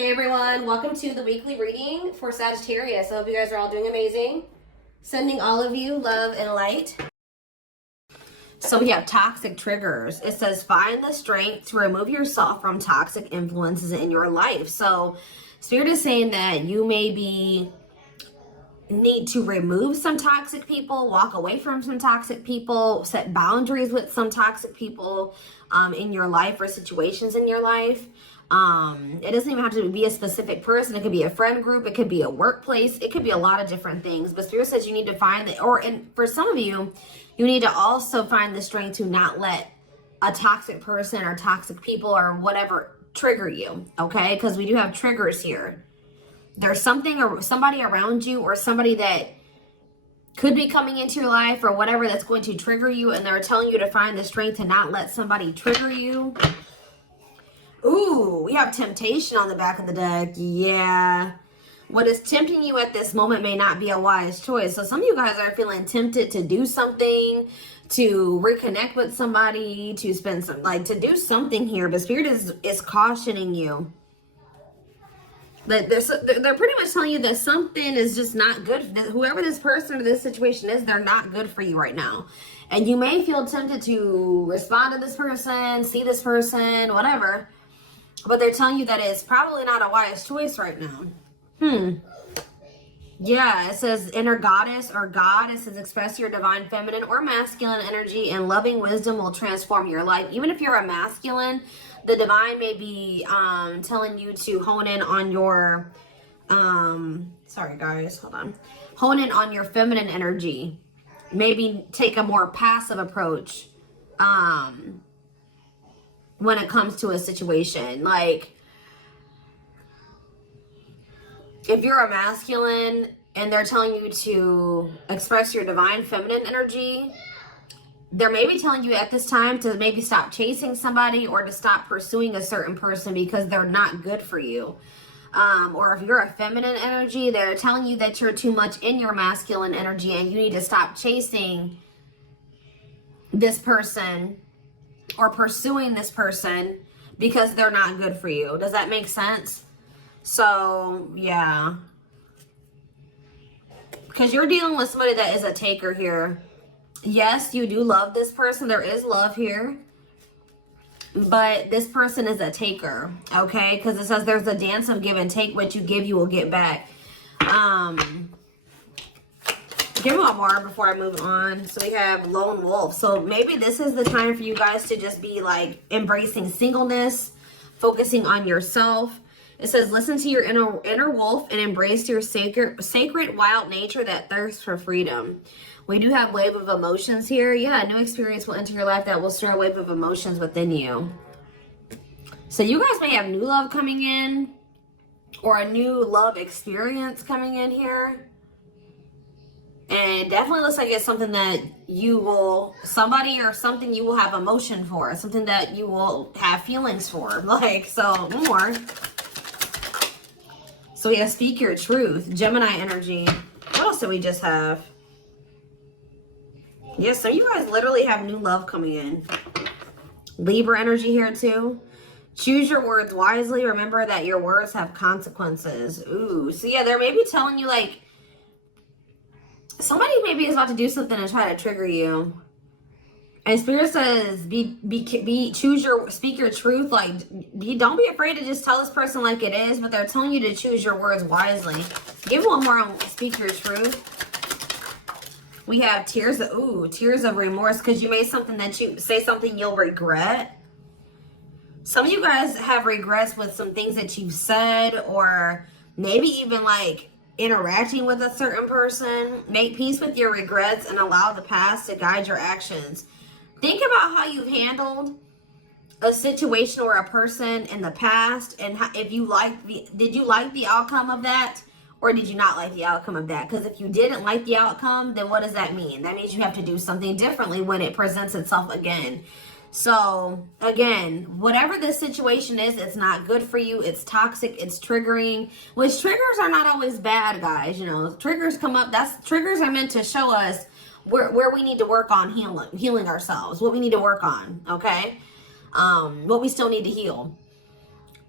Hey everyone, welcome to the weekly reading for Sagittarius. I hope you guys are all doing amazing. Sending all of you love and light. So we have toxic triggers. It says find the strength to remove yourself from toxic influences in your life. So Spirit is saying that you maybe need to remove some toxic people, walk away from some toxic people, set boundaries with some toxic people in your life or situations in your life. It doesn't even have to be a specific person. It could be a friend group. It could be a workplace. It could be a lot of different things. But Spirit says you need to find that, and for some of you, you need to also find the strength to not let a toxic person or toxic people or whatever trigger you, okay? Because we do have triggers here. There's something or somebody around you or somebody that could be coming into your life or whatever that's going to trigger you, and they're telling you to find the strength to not let somebody trigger you. Ooh, we have temptation on the back of the deck. Yeah. What is tempting you at this moment may not be a wise choice. So some of you guys are feeling tempted to do something, to reconnect with somebody, to spend some, to do something here. But Spirit is cautioning you. That they're pretty much telling you that something is just not good. Whoever this person or this situation is, they're not good for you right now. And you may feel tempted to respond to this person, see this person, whatever. But they're telling you that it's probably not a wise choice right now. Yeah, it says inner goddess or God. It says express your divine feminine or masculine energy, and loving wisdom will transform your life. Even if you're a masculine, the divine may be telling you to hone in on your, sorry guys, hold on. Hone in on your feminine energy. Maybe take a more passive approach when it comes to a situation. Like, if you're a masculine and they're telling you to express your divine feminine energy, they're maybe telling you at this time to maybe stop chasing somebody or to stop pursuing a certain person because they're not good for you. Or if you're a feminine energy, they're telling you that you're too much in your masculine energy and you need to stop chasing this person or pursuing this person because they're not good for you. Does that make sense? So, yeah. Because you're dealing with somebody that is a taker here. Yes, you do love this person. There is love here. But this person is a taker, okay? Because it says there's a dance of give and take. What you give, you will get back. Give me one more before I move on. So we have lone wolf. So maybe this is the time for you guys to just be like embracing singleness, focusing on yourself. It says listen to your inner wolf and embrace your sacred wild nature that thirsts for freedom. We do have wave of emotions here. Yeah, a new experience will enter your life that will stir a wave of emotions within you. So you guys may have new love coming in or a new love experience coming in here. And it definitely looks like it's something that you will, somebody or something you will have emotion for. Something that you will have feelings for. Like, so more. So we have speak your truth. Gemini energy. What else do we just have? Yes, so you guys literally have new love coming in. Libra energy here too. Choose your words wisely. Remember that your words have consequences. Ooh, so yeah, they're maybe telling you like, somebody maybe is about to do something and try to trigger you. And Spirit says, speak your truth. Like, don't be afraid to just tell this person like it is, but they're telling you to choose your words wisely. Give one more on speak your truth. We have tears of remorse, because you made something that you say something you'll regret. Some of you guys have regrets with some things that you've said, or maybe even like interacting with a certain person. Make peace with your regrets and allow the past to guide your actions. Think about how you've handled a situation or a person in the past, and if you did you like the outcome of that, or did you not like the outcome of that? Because if you didn't like the outcome, then what does that mean? That means you have to do something differently when it presents itself again. So again, whatever this situation is, it's not good for you. It's toxic. It's triggering, which triggers are not always bad, guys. You know, triggers come up. Triggers are meant to show us where we need to work on healing ourselves, what we need to work on. Okay. What we still need to heal.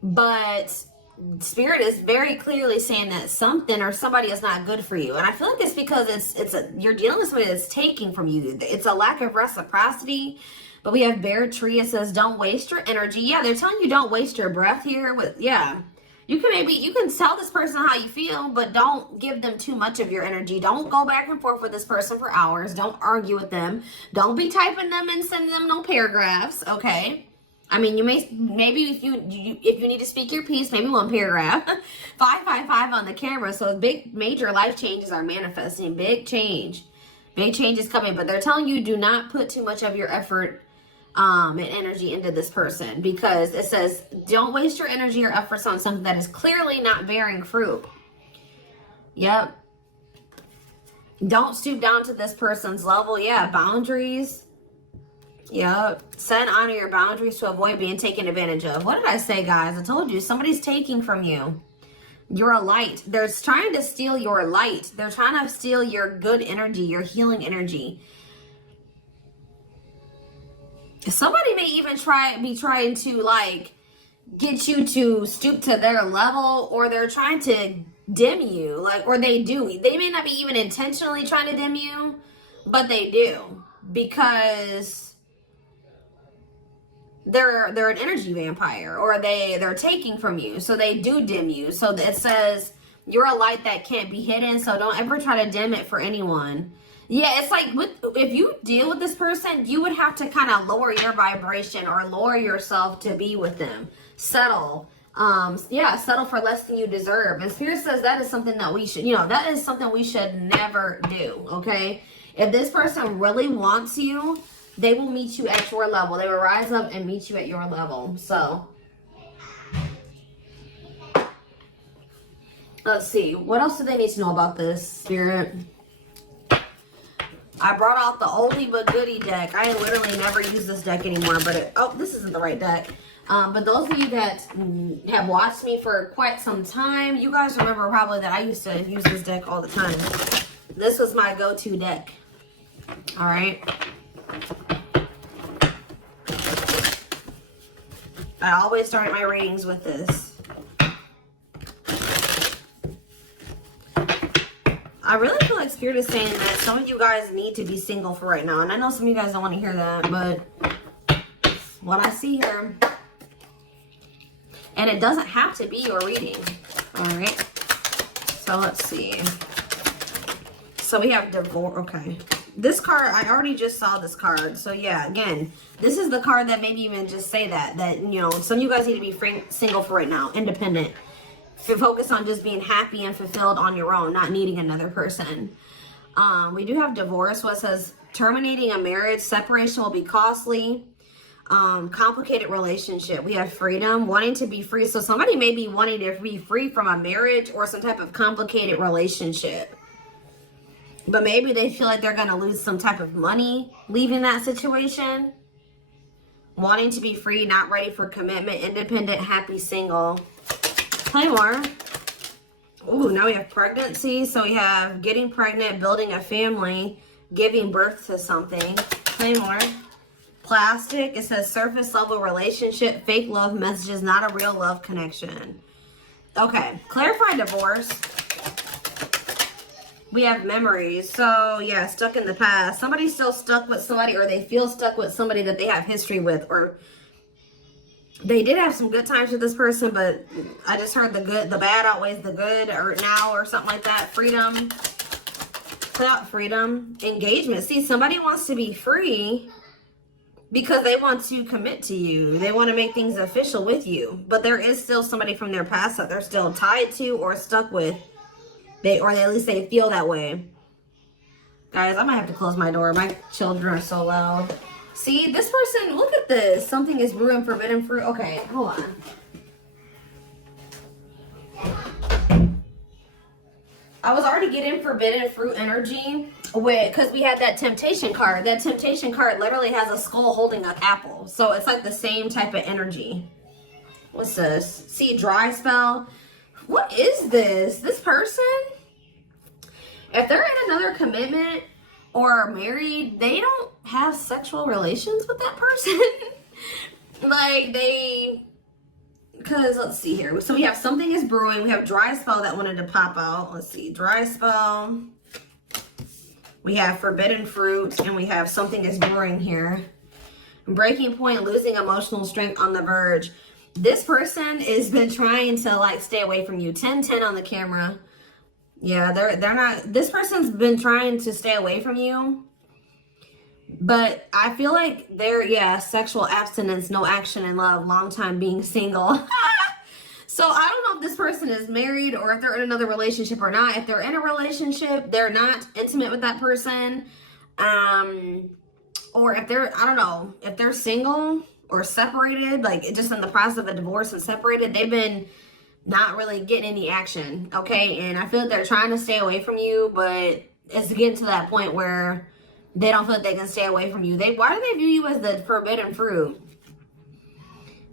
But Spirit is very clearly saying that something or somebody is not good for you. And I feel like it's because you're dealing with somebody that's taking from you. It's a lack of reciprocity. But we have Bear Tree. It says, don't waste your energy. Yeah, they're telling you don't waste your breath here. You can tell this person how you feel, but don't give them too much of your energy. Don't go back and forth with this person for hours. Don't argue with them. Don't be typing them and sending them no paragraphs, okay? I mean, maybe if you need to speak your piece, maybe one paragraph. 555 on the camera. So big, major life changes are manifesting. Big change. Big change is coming. But they're telling you do not put too much of your effort and energy into this person, because it says don't waste your energy or efforts on something that is clearly not bearing fruit. Yep. Don't stoop down to this person's level. Yeah, boundaries. Yep. Set and honor your boundaries to avoid being taken advantage of. What did I say, guys? I told you somebody's taking from you. You're a light. They're trying to steal your light. They're trying to steal your good energy, your healing energy. Somebody may even be trying to like get you to stoop to their level, or they're trying to dim you, like, or they do. They may not be even intentionally trying to dim you, but they do, because they're an energy vampire, or they're taking from you, so they do dim you. So it says you're a light that can't be hidden, so don't ever try to dim it for anyone. Yeah, it's like if you deal with this person, you would have to kind of lower your vibration or lower yourself to be with them. Settle. Settle for less than you deserve. And Spirit says that is something that we should, that is something we should never do, okay? If this person really wants you, they will meet you at your level. They will rise up and meet you at your level. So, let's see. What else do they need to know about this, Spirit? I brought out the oldie but goodie deck. I literally never use this deck anymore, but this isn't the right deck. But those of you that have watched me for quite some time, you guys remember probably that I used to use this deck all the time. This was my go-to deck. All right. I always start my readings with this. I really feel like Spirit is saying that some of you guys need to be single for right now. And I know some of you guys don't want to hear that, but what I see here. And it doesn't have to be your reading. All right. So let's see. So we have divorce. Okay. This card, I already just saw this card. So yeah, again, this is the card that maybe even just say that some of you guys need to be single for right now. Independent. Focus on just being happy and fulfilled on your own, not needing another person. We do have divorce. What says terminating a marriage, separation will be costly. Complicated relationship. We have freedom, wanting to be free. So somebody may be wanting to be free from a marriage or some type of complicated relationship. But maybe they feel like they're going to lose some type of money leaving that situation. Wanting to be free, not ready for commitment, independent, happy, single. Play more. Ooh, now we have pregnancy. So we have getting pregnant, building a family, giving birth to something. Play more. Plastic. It says surface level relationship, fake love messages, not a real love connection. Okay. Clarify divorce. We have memories. So yeah, stuck in the past. Somebody's still stuck with somebody, or they feel stuck with somebody that they have history with, or they did have some good times with this person, but I just heard the bad outweighs the good, or now, or something like that. Freedom. Freedom. Engagement. See, somebody wants to be free because they want to commit to you. They want to make things official with you. But there is still somebody from their past that they're still tied to or stuck with. Or at least they feel that way. Guys, I might have to close my door. My children are so loud. See, this person, look at this. Something is brewing forbidden fruit. Okay, hold on. I was already getting forbidden fruit energy because we had that temptation card. That temptation card literally has a skull holding an apple. So it's like the same type of energy. What's this? See, dry spell. What is this? This person, if they're in another commitment or married, they don't have sexual relations with that person. Like Because let's see here. So we have something is brewing. We have dry spell that wanted to pop out. Let's see. Dry spell. We have forbidden fruit. And we have something is brewing here. Breaking point, losing emotional strength, on the verge. This person has been trying to like stay away from you. 10-10 on the camera. Yeah, they're not. This person's been trying to stay away from you. But I feel like they're, yeah, sexual abstinence, no action in love, long time being single. So I don't know if this person is married or if they're in another relationship or not. If they're in a relationship, they're not intimate with that person. Or if they're, I don't know, if they're single or separated, like just in the process of a divorce and separated, they've been not really getting any action, okay? And I feel like they're trying to stay away from you, but it's getting to that point where they don't feel like they can stay away from you. Why do they view you as the forbidden fruit?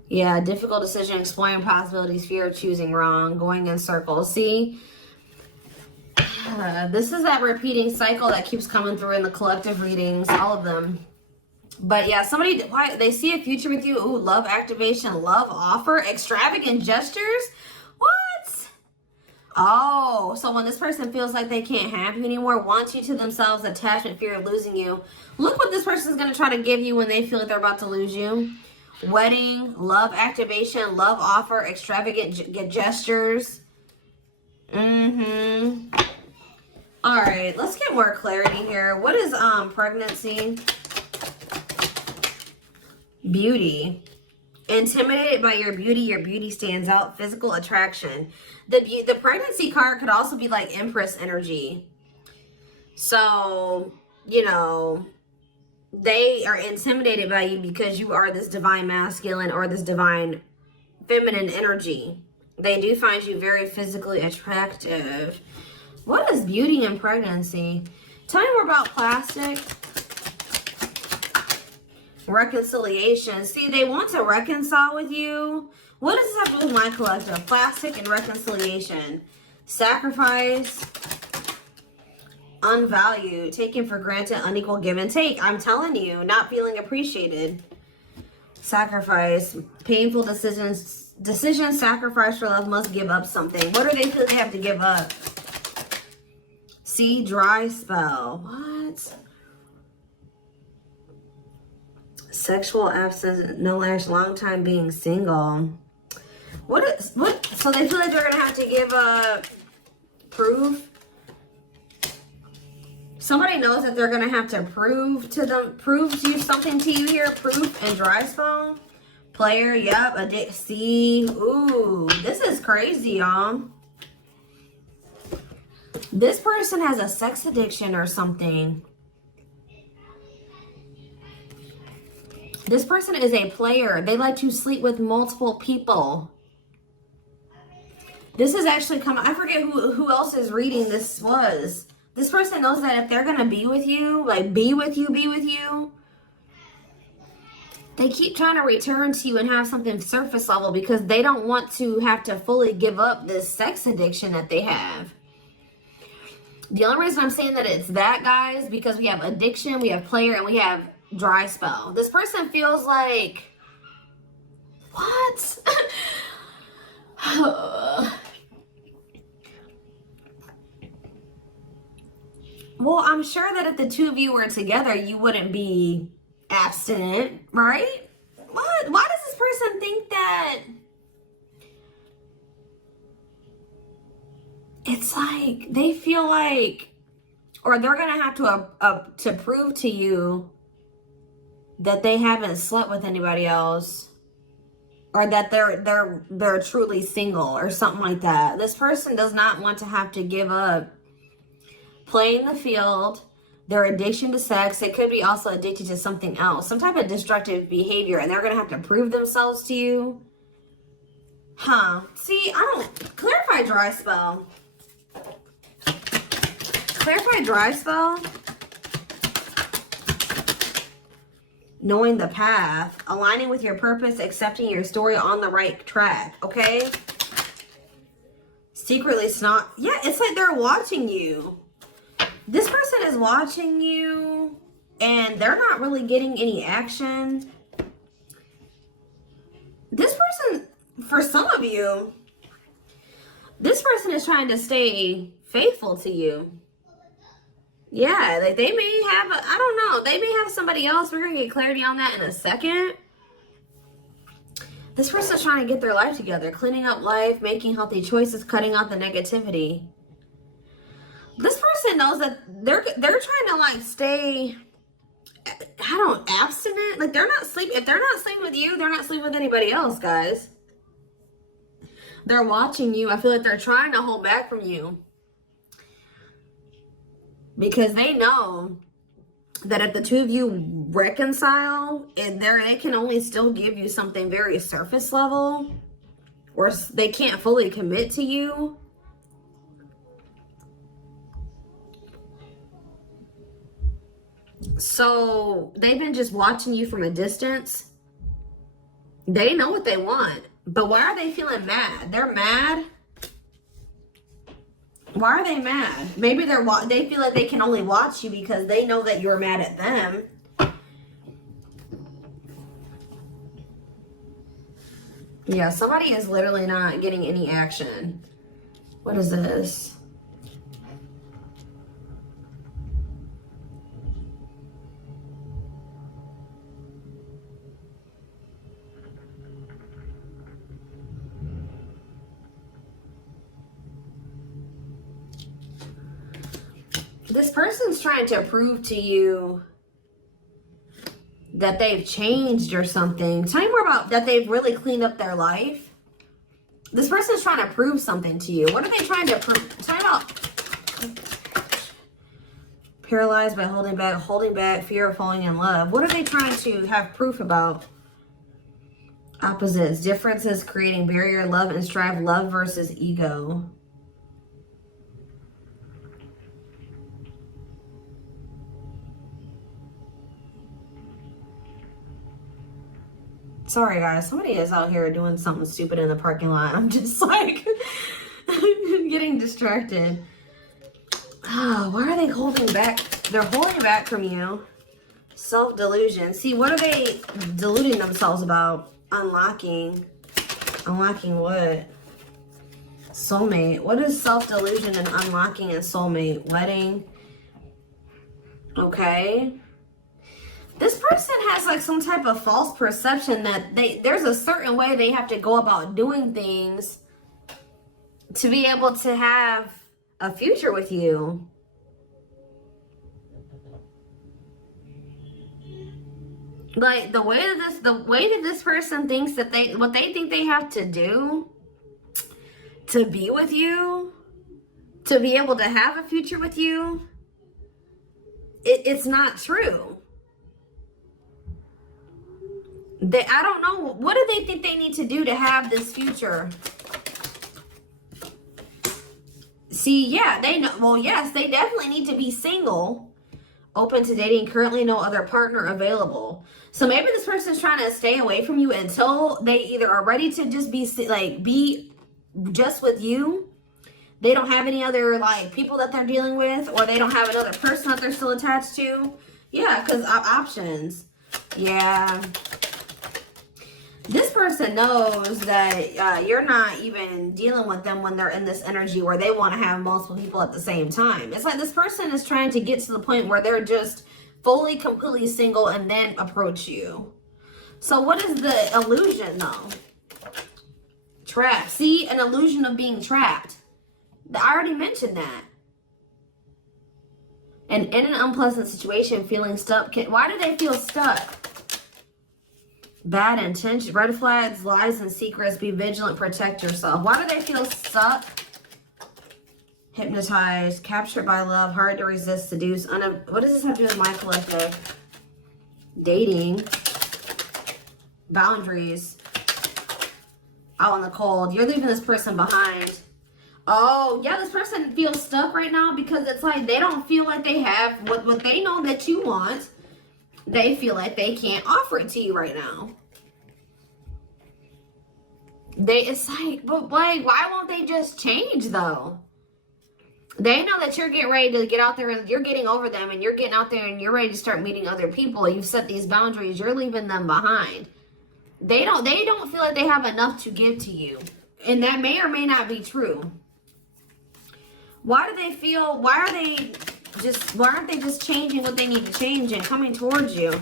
Yeah, difficult decision, exploring possibilities, fear of choosing wrong, going in circles. See, this is that repeating cycle that keeps coming through in the collective readings, all of them. But yeah, somebody, why they see a future with you. Ooh, love activation, love offer, extravagant gestures. What? Oh, so when this person feels like they can't have you anymore, wants you to themselves, attachment, fear of losing you. Look what this person's going to try to give you when they feel like they're about to lose you. Wedding, love activation, love offer, extravagant gestures. All right, let's get more clarity here. What is pregnancy? Beauty. Intimidated by your beauty stands out. Physical attraction. The pregnancy card could also be like Empress energy. So, you know, they are intimidated by you because you are this divine masculine or this divine feminine energy. They do find you very physically attractive. What is beauty and pregnancy? Tell me more about plastic. Reconciliation. See, they want to reconcile with you. What does this have to do with my collective? Plastic and reconciliation. Sacrifice. Unvalued. Taken for granted. Unequal give and take. I'm telling you, not feeling appreciated. Sacrifice. Painful decisions. Sacrifice for love. Must give up something. What do they feel they have to give up? See, dry spell. What? Sexual absence, no lash, long time being single. What? So they feel like they're gonna have to give proof. Somebody knows that they're gonna have to prove to you something to you here. Proof and dry spell. Player, yep. See, ooh, this is crazy, y'all. This person has a sex addiction or something. This person is a player. They like to sleep with multiple people. This is actually coming. I forget who else's reading this was. This person knows that if they're going to be with you, like be with you, they keep trying to return to you and have something surface level because they don't want to have to fully give up this sex addiction that they have. The only reason I'm saying that it's that, guys, because we have addiction, we have player, and we have dry spell. This person feels like, what? Well, I'm sure that if the two of you were together, you wouldn't be abstinent, right? What? Why does this person think that? It's like they feel like, or they're gonna have to prove to you that they haven't slept with anybody else, or that they're truly single or something like that. This person does not want to have to give up playing the field, their addiction to sex. They could be also addicted to something else, some type of destructive behavior, and they're going to have to prove themselves to you. Huh. See, I don't... Clarify dry spell. Clarify dry spell. Knowing the path, aligning with your purpose, accepting your story, on the right track, okay? Secretly snot. Yeah, it's like they're watching you. This person is watching you, and they're not really getting any action. This person, for some of you, this person is trying to stay faithful to you. Yeah, like they may have, I don't know, they may have somebody else. We're going to get clarity on that in a second. This person's trying to get their life together, cleaning up life, making healthy choices, cutting out the negativity. This person knows that they're trying to like stay, abstinent. Like they're not sleeping. If they're not sleeping with you, they're not sleeping with anybody else, guys. They're watching you. I feel like they're trying to hold back from you. Because they know that if the two of you reconcile, and they can only still give you something very surface level, or they can't fully commit to you. So they've been just watching you from a distance. They know what they want, but why are they feeling mad? They're mad. Why are they mad? Maybe they feel like they can only watch you because they know that you're mad at them. Yeah, somebody is literally not getting any action. What is this? This person's trying to prove to you that they've changed or something. Tell me more about that. They've really cleaned up their life. This person's trying to prove something to you. What are they trying to prove? Tell me about paralyzed by holding back, fear of falling in love. What are they trying to have proof about? Opposites, differences, creating barrier, love and strive, love versus ego. Sorry, guys. Somebody is out here doing something stupid in the parking lot. I'm just like getting distracted. Oh, why are they holding back? They're holding back from you. Self-delusion. See, what are they deluding themselves about? Unlocking. Unlocking what? Soulmate. What is self-delusion and unlocking and soulmate? Wedding. Okay. This person has like some type of false perception that there's a certain way they have to go about doing things to be able to have a future with you. Like the way that this person thinks that what they think they have to do to be with you, to be able to have a future with you, it's not true. I don't know. What do they think they need to do to have this future? See, yeah, they know. Well, yes, they definitely need to be single, open to dating, currently no other partner available. So maybe this person's trying to stay away from you until they either are ready to just be just with you. They don't have any other like people that they're dealing with, or they don't have another person that they're still attached to. Yeah, because options. Yeah. This person knows that you're not even dealing with them when they're in this energy where they want to have multiple people at the same time. It's like this person is trying to get to the point where they're just fully, completely single and then approach you. So what is the illusion though? Trapped. See, an illusion of being trapped. I already mentioned that. And in an unpleasant situation, feeling stuck. Why do they feel stuck? Bad intention, red flags, lies and secrets, be vigilant, protect yourself. Why do they feel stuck? Hypnotized, captured by love, hard to resist, seduce. What does this have to do with my collective? Dating. Boundaries. Out in the cold. You're leaving this person behind. Oh, yeah, this person feels stuck right now because it's like they don't feel like they have what they know that you want. They feel like they can't offer it to you right now. It's like, but like, why won't they just change though? They know that you're getting ready to get out there and you're getting over them and you're getting out there and you're ready to start meeting other people. You've set these boundaries. You're leaving them behind. They don't feel like they have enough to give to you. And that may or may not be true. Why do they feel, why aren't they just changing what they need to change and coming towards you?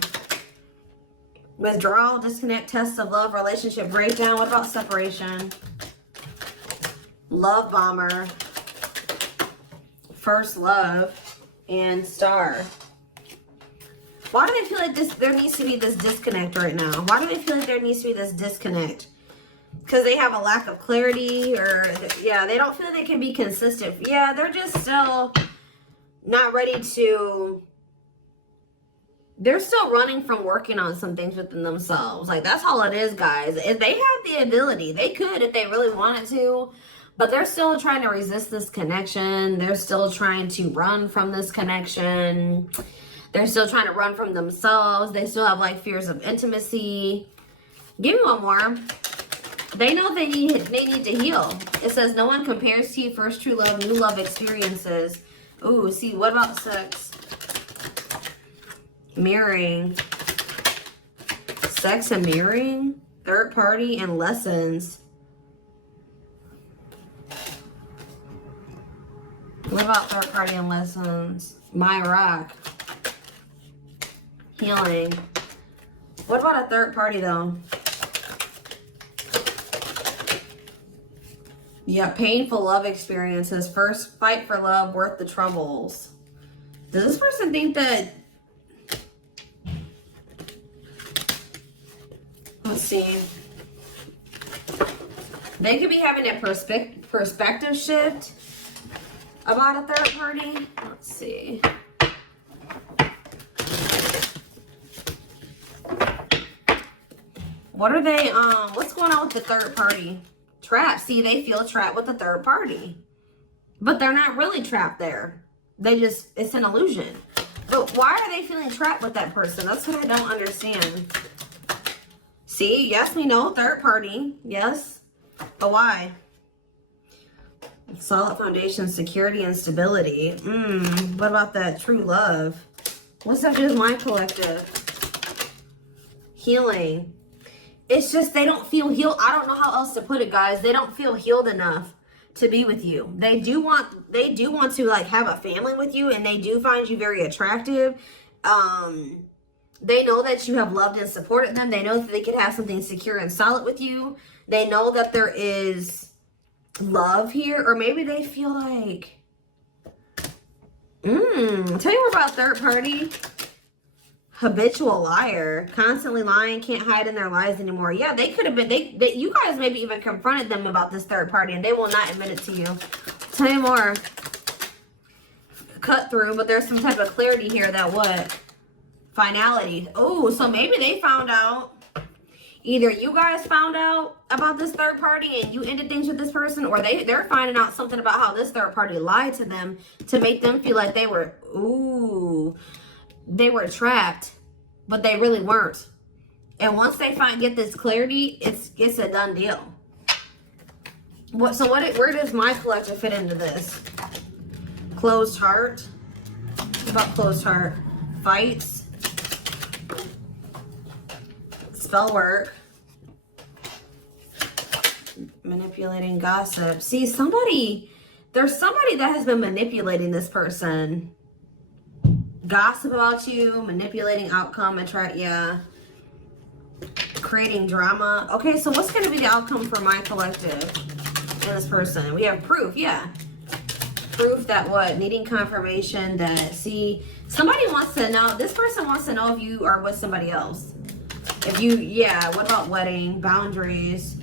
Withdrawal, disconnect, test of love, relationship breakdown. What about separation? Love bomber, first love, and star. Why do they feel like there needs to be this disconnect right now? Why do they feel like there needs to be this disconnect? Because they have a lack of clarity, or yeah, they don't feel they can be consistent. Yeah, they're just still not ready to, they're still running from working on some things within themselves. Like, that's all it is, guys. If they have the ability, they could if they really wanted to, but they're still trying to resist this connection. They're still trying to run from this connection. They're still trying to run from themselves. They still have like fears of intimacy. Give me one more. They know they need to heal. It says no one compares to you. First true love, new love experiences. Ooh, see, what about sex? Mirroring. Sex and mirroring. Third party and lessons. What about third party and lessons? My rock. Healing. What about a third party though? Yeah, painful love experiences. First fight for love, worth the troubles. Does this person think that... Let's see. They could be having a perspective shift about a third party. Let's see. What are they, what's going on with the third party? Trapped. See, they feel trapped with the third party. But they're not really trapped there. They just, it's an illusion. But why are they feeling trapped with that person? That's what I don't understand. See, yes, we know, third party. Yes. But why? Solid foundation, security, and stability. What about that true love? What's up with my collective? Healing. It's just they don't feel healed. I don't know how else to put it, guys. They don't feel healed enough to be with you. They do want to like have a family with you, and they do find you very attractive. They know that you have loved and supported them. They know that they could have something secure and solid with you. They know that there is love here, or maybe they feel like tell you more about third party. Habitual liar, constantly lying, can't hide in their lies anymore. Yeah, they could have been, you guys maybe even confronted them about this third party, and they will not admit it to you. Tell you more. Cut through, but there's some type of clarity here that what? Finality. Oh, so maybe they found out. Either you guys found out about this third party and you ended things with this person, or they're finding out something about how this third party lied to them to make them feel like they were, they were trapped, but they really weren't. And once they get this clarity, it's a done deal. Where does my collective fit into this? Closed heart. What about closed heart? Fights. Spell work. Manipulating, gossip. See, there's somebody that has been manipulating this person. Gossip about you, manipulating outcome, creating drama. Okay, so what's going to be the outcome for my collective and this person? We have proof, proof that what? Needing confirmation that, see, somebody wants to know, this person wants to know if you are with somebody else. If you, what about wedding, boundaries,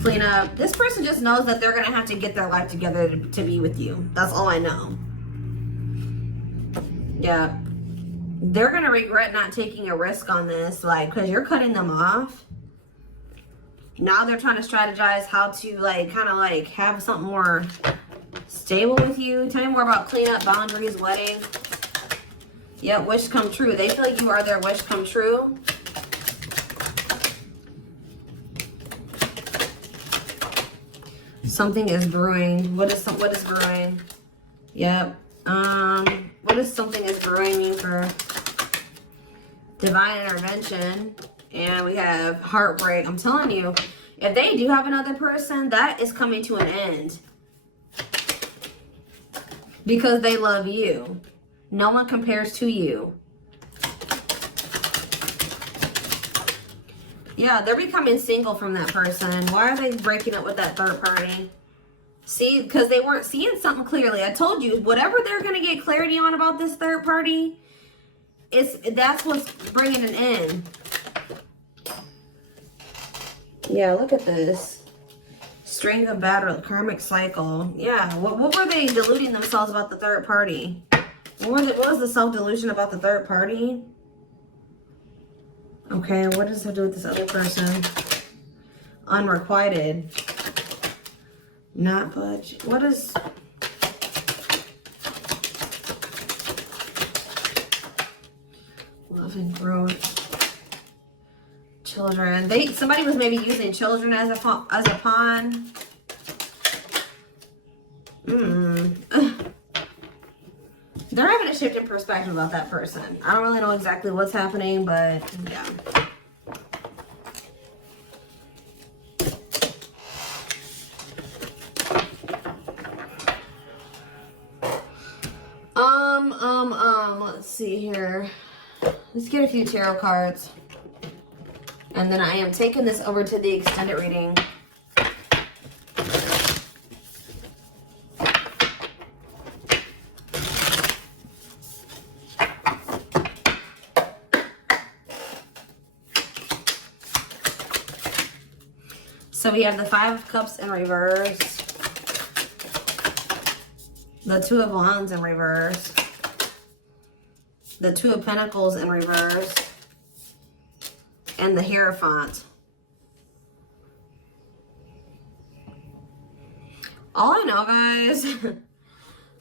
clean up. This person just knows that they're going to have to get their life together to be with you. That's all I know. Yeah, they're going to regret not taking a risk on this, like, because you're cutting them off. Now they're trying to strategize how to, like, kind of, like, have something more stable with you. Tell me more about cleanup, boundaries, wedding. Yeah, wish come true. They feel like you are their wish come true. Something is brewing. What is brewing? Yep. What does something is brewing mean for divine intervention? And we have heartbreak. I'm telling you, if they do have another person, that is coming to an end. Because they love you. No one compares to you. Yeah, they're becoming single from that person. Why are they breaking up with that third party? See, because they weren't seeing something clearly. I told you, whatever they're going to get clarity on about this third party, that's what's bringing an end. Yeah, look at this. String of battle, karmic cycle. Yeah, what were they deluding themselves about the third party? What was the self-delusion about the third party? Okay, what does it do with this other person? Unrequited. Not budge. What is... Love and growth. Children. Somebody was maybe using children as a pawn. They're having a shift in perspective about that person. I don't really know exactly what's happening, but yeah. Let's see here. Let's get a few tarot cards. And then I am taking this over to the extended reading. So we have the Five of Cups in reverse, the Two of Wands in reverse, the Two of Pentacles in reverse, and the Hierophant. All I know, guys,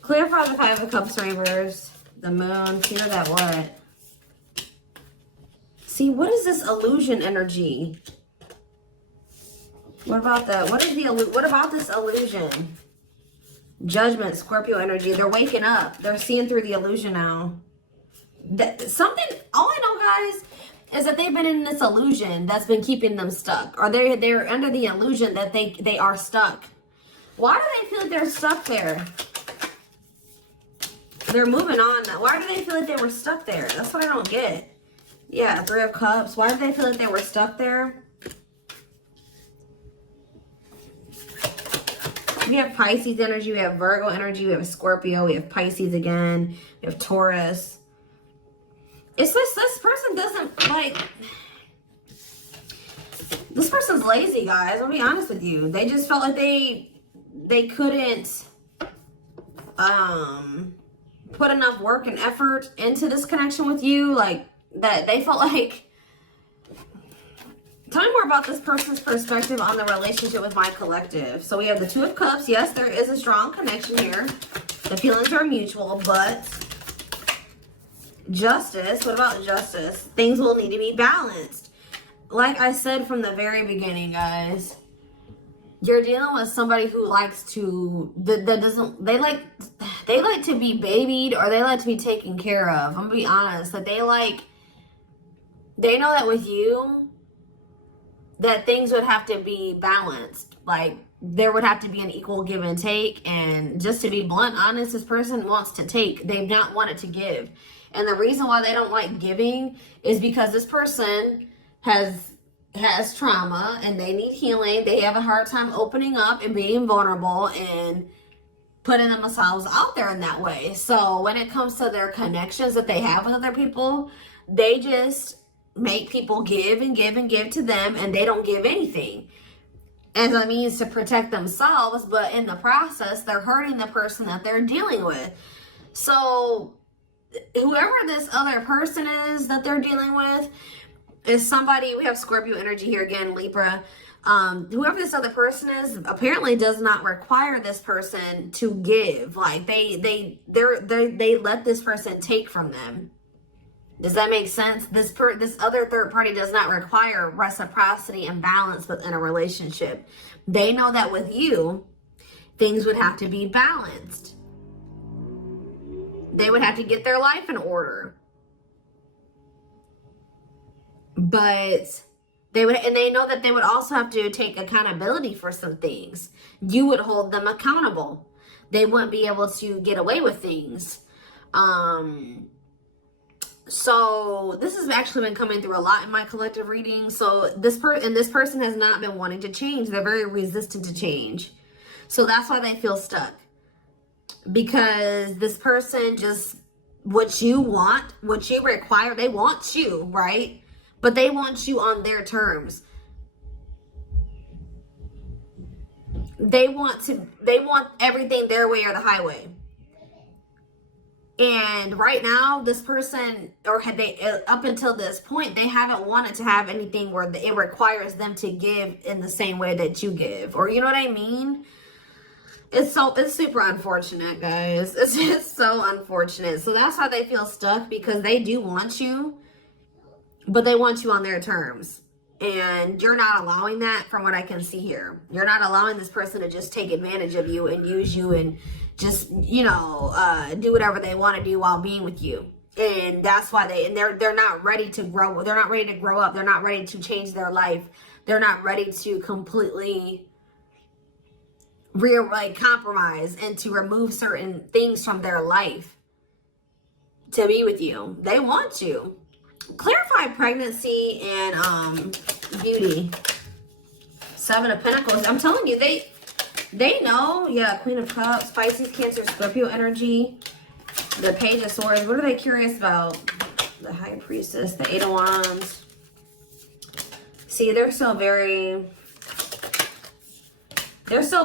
clarify the Five of Cups in reverse, the Moon, clear that what? See, what is this illusion energy? What about that? What about this illusion? Judgment, Scorpio energy. They're waking up. They're seeing through the illusion now. All I know, guys, is that they've been in this illusion that's been keeping them stuck. Or they're under the illusion that they are stuck. Why do they feel like they're stuck there? They're moving on now. Why do they feel like they were stuck there? That's what I don't get. Yeah, Three of Cups. Why do they feel like they were stuck there? We have Pisces energy, we have Virgo energy, we have Scorpio, we have Pisces again, we have Taurus. It's just this person doesn't like... This person's lazy, guys. I'll be honest with you. They just felt like they couldn't put enough work and effort into this connection with you. Like, that they felt like... Tell me more about this person's perspective on the relationship with my collective. So we have the Two of Cups. Yes, there is a strong connection here. The feelings are mutual, but Justice. What about Justice? Things will need to be balanced. Like I said from the very beginning, guys, you're dealing with somebody who likes to they like to be babied, or they like to be taken care of. I'm gonna be honest, that they know that with you, that things would have to be balanced. Like, there would have to be an equal give and take. And just to be blunt, honest, this person wants to take. They've not wanted to give. And the reason why they don't like giving is because this person has trauma and they need healing. They have a hard time opening up and being vulnerable and putting themselves out there in that way. So when it comes to their connections that they have with other people, they just make people give and give and give to them, and they don't give anything as a means to protect themselves, but in the process they're hurting the person that they're dealing with. So whoever this other person is that they're dealing with is somebody, we have Scorpio energy here again, Libra. Whoever this other person is apparently does not require this person to give. Like, they let this person take from them. Does that make sense? This other third party does not require reciprocity and balance within a relationship. They know that with you, things would have to be balanced. They would have to get their life in order. But they would, and they know that they would also have to take accountability for some things. You would hold them accountable. They wouldn't be able to get away with things. So this has actually been coming through a lot in my collective reading. So this person has not been wanting to change. They're very resistant to change. So that's why they feel stuck. Because this person just, what you want, what you require, they want you, right? But they want you on their terms. They want everything their way or the highway. And right now, this person, or had they, up until this point, they haven't wanted to have anything where it requires them to give in the same way that you give. Or you know what I mean? It's super unfortunate, guys. It's just so unfortunate. So that's why they feel stuck, because they do want you, but they want you on their terms. And you're not allowing that, from what I can see here. You're not allowing this person to just take advantage of you and use you and just, you know, do whatever they want to do while being with you. And that's why they're not ready to grow. They're not ready to grow up. They're not ready to change their life. They're not ready to completely compromise and to remove certain things from their life to be with you. They want you. Clarify pregnancy and beauty. 7 of Pentacles. I'm telling you, they know. Yeah, Queen of Cups, Pisces, Cancer, Scorpio energy. The Page of Swords. What are they curious about? The High Priestess, the 8 of Wands. See, they're still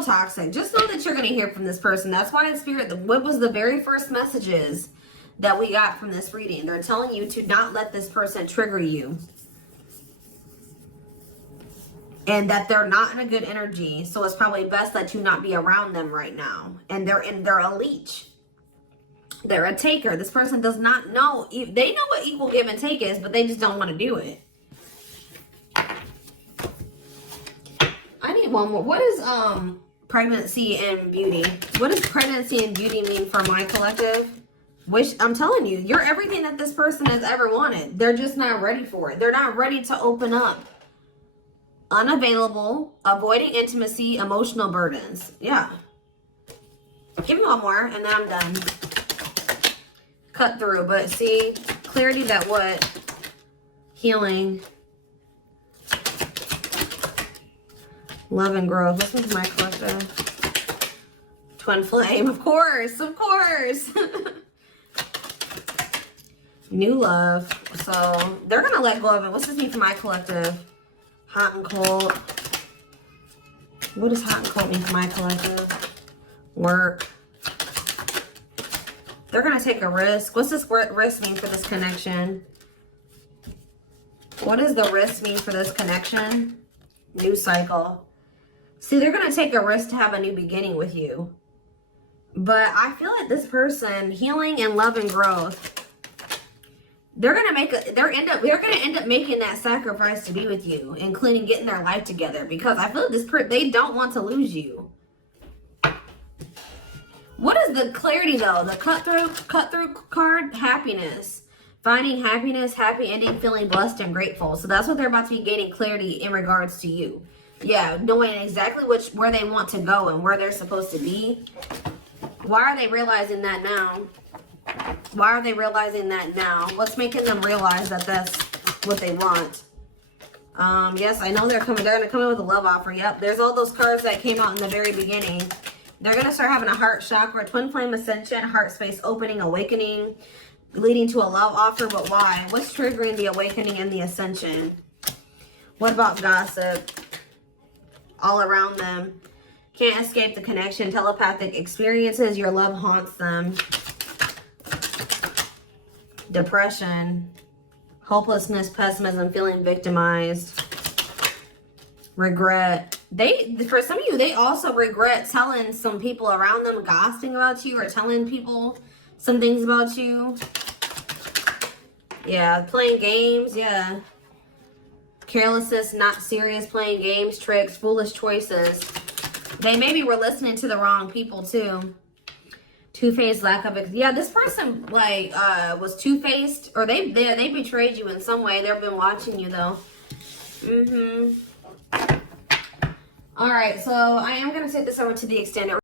toxic. Just know that you're going to hear from this person. That's why in Spirit, what was the very first messages that we got from this reading? They're telling you to not let this person trigger you. And that they're not in a good energy. So it's probably best that you not be around them right now. And they're a leech. They're a taker. This person does not know. They know what equal give and take is, but they just don't want to do it. I need one more. What is pregnancy and beauty? What does pregnancy and beauty mean for my collective? I'm telling you, you're everything that this person has ever wanted. They're just not ready for it. They're not ready to open up. Unavailable, avoiding intimacy, emotional burdens. Yeah. Give me one more and then I'm done. Cut through, but see, clarity that what? Healing. Love and growth. This one's my collective. Twin flame, of course, of course. New love. So they're gonna let go of it. What's this mean for my collective? Hot and cold. What does hot and cold mean for my collective? Work. They're gonna take a risk. What's this risk mean for this connection? What does the risk mean for this connection? New cycle. See, they're gonna take a risk to have a new beginning with you. But I feel like this person, healing and love and growth, they're gonna end up making that sacrifice to be with you, including getting their life together, because I feel like they don't want to lose you. What is the clarity though? The cut through card, happiness. Finding happiness, happy ending, feeling blessed and grateful. So that's what they're about to be gaining clarity in regards to you. Yeah, knowing exactly where they want to go and where they're supposed to be. Why are they realizing that now? Why are they realizing that now? What's making them realize that that's what they want? Yes, I know they're gonna come in with a love offer. Yep, there's all those cards that came out in the very beginning. They're gonna start having a heart chakra, twin flame ascension, heart space opening, awakening, leading to a love offer. But why? What's triggering the awakening and the ascension? What about gossip? All around them. Can't escape the connection. Telepathic experiences. Your love haunts them. Depression. Hopelessness, pessimism, feeling victimized. Regret. For some of you, they also regret telling some people around them, gossiping about you or telling people some things about you. Yeah, playing games. Yeah. Carelessness, not serious, playing games, tricks, foolish choices. They maybe were listening to the wrong people too. Two-faced, lack of, yeah, this person, like, was two-faced, or they betrayed you in some way. They've been watching you, though. All right, so I am going to take this over to the extended